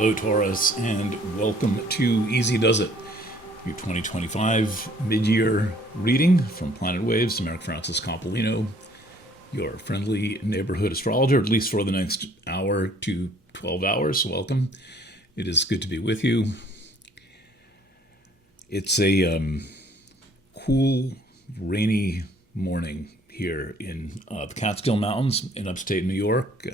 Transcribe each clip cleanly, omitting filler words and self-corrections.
Hello, Taurus, and welcome to Easy Does It, your 2025 mid-year reading from Planet Waves. I'm Eric Francis Coppolino, your friendly neighborhood astrologer, at least for the next hour to 12 hours. So welcome. It is good to be with you. It's a cool, rainy morning here in the Catskill Mountains in upstate New York.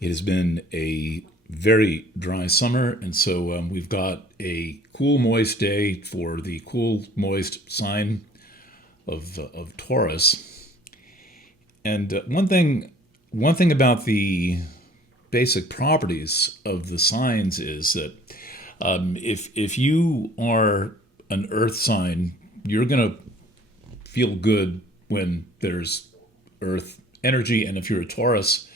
It has been a very dry summer, and so we've got a cool, moist day for the cool, moist sign of Taurus. And one thing about the basic properties of the signs is that if you are an Earth sign, you're gonna feel good when there's Earth energy, and if you're a Taurus,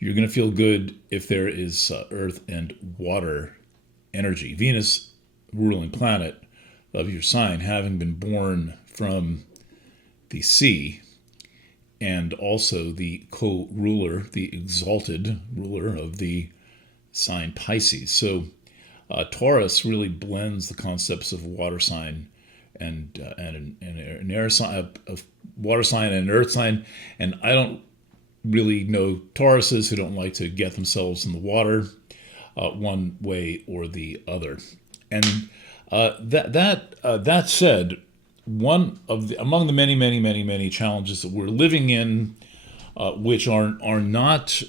you're going to feel good if there is earth and water energy. Venus, ruling planet of your sign, having been born from the sea, and also the co-ruler, the exalted ruler of the sign Pisces. So Taurus really blends the concepts of a water sign and an air sign, a water sign and an earth sign. And I don't really know Tauruses who don't like to get themselves in the water one way or the other. And that said, among the many challenges that we're living in, which are not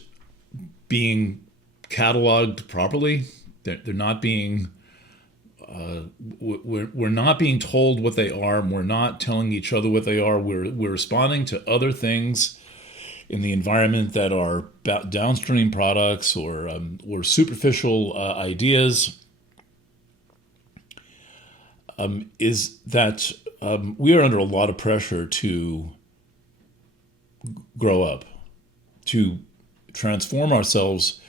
being cataloged properly, they're not being. We're not being told what they are. We're not telling each other what they are. We're responding to other things in the environment that are downstream products or superficial ideas, is that we are under a lot of pressure to grow up, to transform ourselves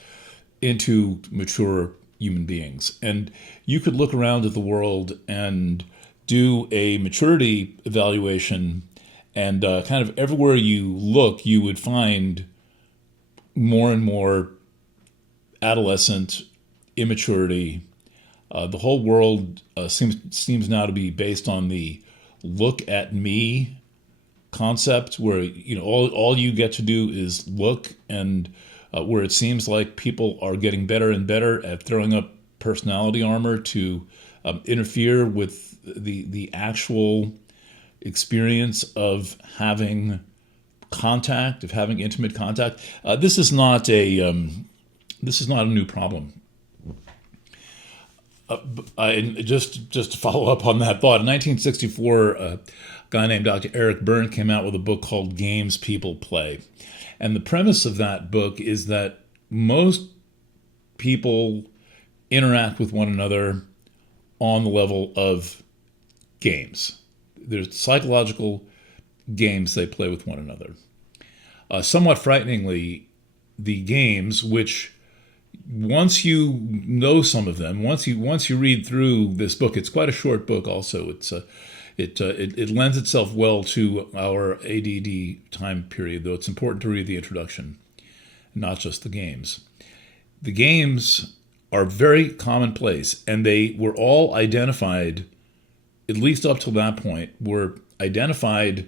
into mature human beings. And you could look around at the world and do a maturity evaluation, and kind of everywhere you look, you would find more and more adolescent immaturity. The whole world seems now to be based on the "look at me" concept, where all you get to do is look, and where it seems like people are getting better and better at throwing up personality armor to interfere with the actual experience of having contact, of having intimate contact. This is not a new problem. Just to follow up on that thought, in 1964, a guy named Dr. Eric Berne came out with a book called Games People Play. And the premise of that book is that most people interact with one another on the level of games. There's psychological games they play with one another. Somewhat frighteningly, the games, which once you know some of them, once you read through this book, it's quite a short book. Also, it lends itself well to our ADD time period, though it's important to read the introduction, not just the games. The games are very commonplace, and they were all identified, at least up till that point, were identified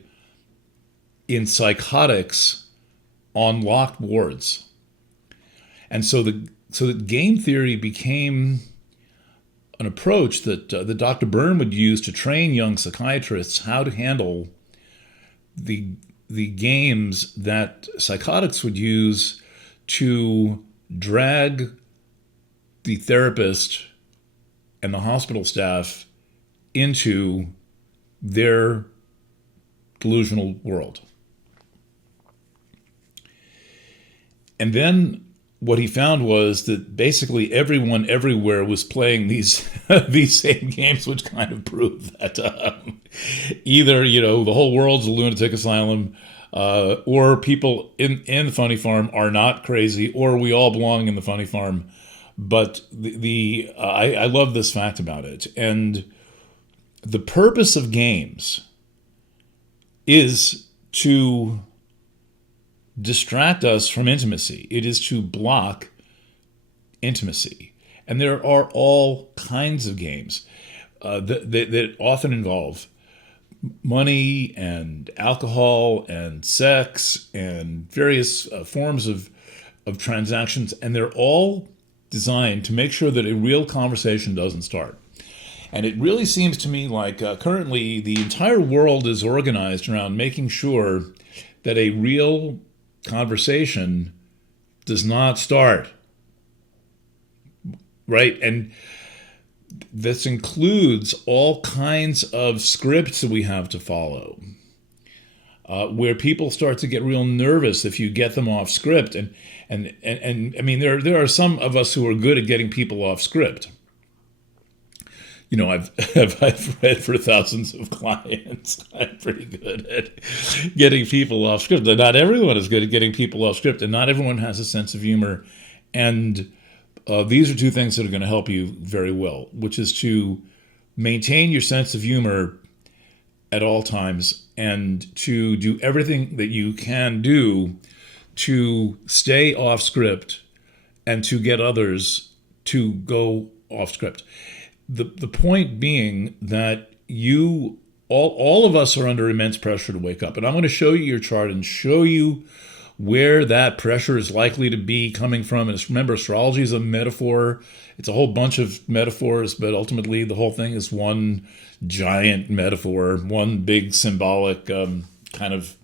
in psychotics on locked wards. And so the game theory became an approach that Dr. Berne would use to train young psychiatrists how to handle the games that psychotics would use to drag the therapist and the hospital staff into their delusional world. And then what he found was that basically everyone everywhere was playing these these same games, which kind of proved that either the whole world's a lunatic asylum, or people in the funny farm are not crazy, or we all belong in the funny farm. But I love this fact about it, and the purpose of games is to distract us from intimacy. It is to block intimacy. And there are all kinds of games that often involve money and alcohol and sex and various forms of transactions, and they're all designed to make sure that a real conversation doesn't start. And it really seems to me like currently the entire world is organized around making sure that a real conversation does not start. Right? And this includes all kinds of scripts that we have to follow, where people start to get real nervous if you get them off script. And I mean, there are some of us who are good at getting people off script. You know, I've read for thousands of clients. I'm pretty good at getting people off script. Not everyone is good at getting people off script, and not everyone has a sense of humor. And these are two things that are going to help you very well, which is to maintain your sense of humor at all times and to do everything that you can do to stay off script and to get others to go off script. The point being that all of us are under immense pressure to wake up. And I'm going to show you your chart and show you where that pressure is likely to be coming from. And remember, astrology is a metaphor. It's a whole bunch of metaphors, but ultimately the whole thing is one giant metaphor, one big symbolic kind of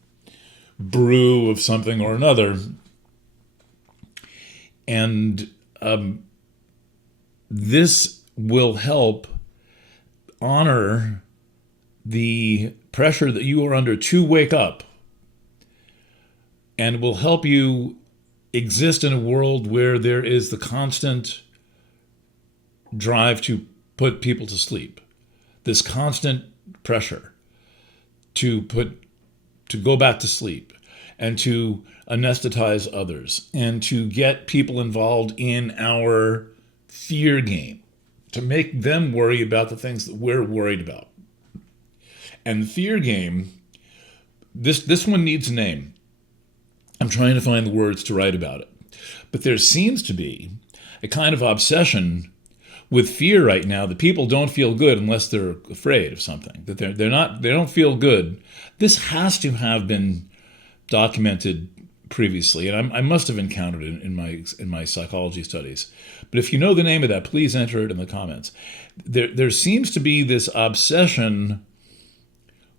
brew of something or another. And this will help honor the pressure that you are under to wake up, and will help you exist in a world where there is the constant drive to put people to sleep, this constant pressure to go back to sleep and to anesthetize others and to get people involved in our fear game, to make them worry about the things that we're worried about. And the fear game, this one needs a name. I'm trying to find the words to write about it. But there seems to be a kind of obsession with fear right now that people don't feel good unless they're afraid of something, that they don't feel good. This has to have been documented previously, and I must have encountered it in my psychology studies. But if you know the name of that, please enter it in the comments. There seems to be this obsession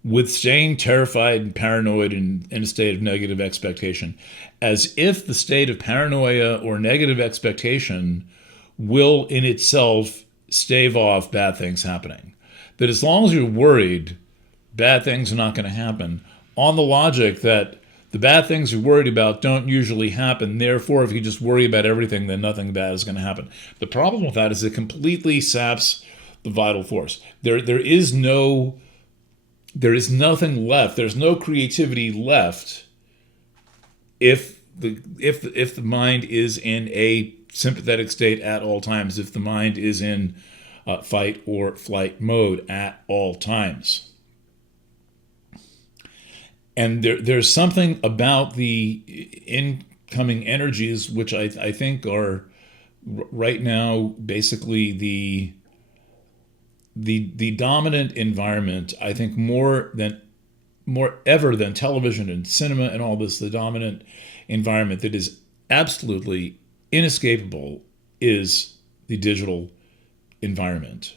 with staying terrified and paranoid and in a state of negative expectation, as if the state of paranoia or negative expectation will in itself stave off bad things happening. That as long as you're worried, bad things are not going to happen, on the logic that the bad things you're worried about don't usually happen. Therefore, if you just worry about everything, then nothing bad is going to happen. The problem with that is it completely saps the vital force. There is nothing left. There's no creativity left if the mind is in a sympathetic state at all times, if the mind is in fight or flight mode at all times. And there's something about the incoming energies which I think are right now basically the dominant environment. I think more ever than television and cinema and all this, the dominant environment that is absolutely inescapable is the digital environment.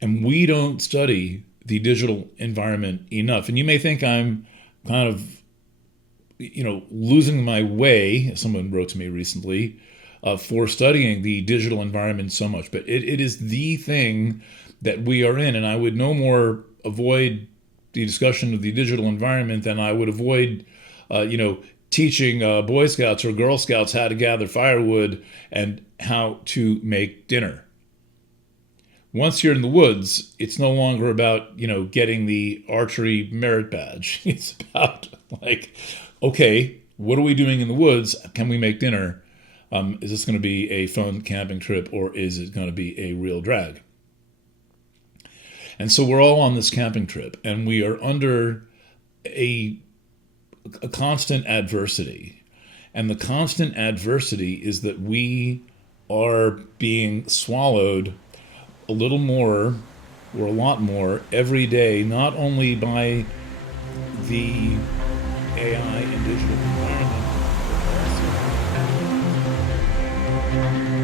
And we don't study the digital environment enough. And you may think I'm kind of, losing my way, someone wrote to me recently, for studying the digital environment so much. But it is the thing that we are in. And I would no more avoid the discussion of the digital environment than I would avoid, teaching Boy Scouts or Girl Scouts how to gather firewood and how to make dinner. Once you're in the woods, it's no longer about, getting the archery merit badge. It's about okay, what are we doing in the woods? Can we make dinner? Is this going to be a fun camping trip or is it going to be a real drag? And so we're all on this camping trip and we are under a constant adversity. And the constant adversity is that we are being swallowed a little more or a lot more every day, not only by the AI and digital environment, but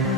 also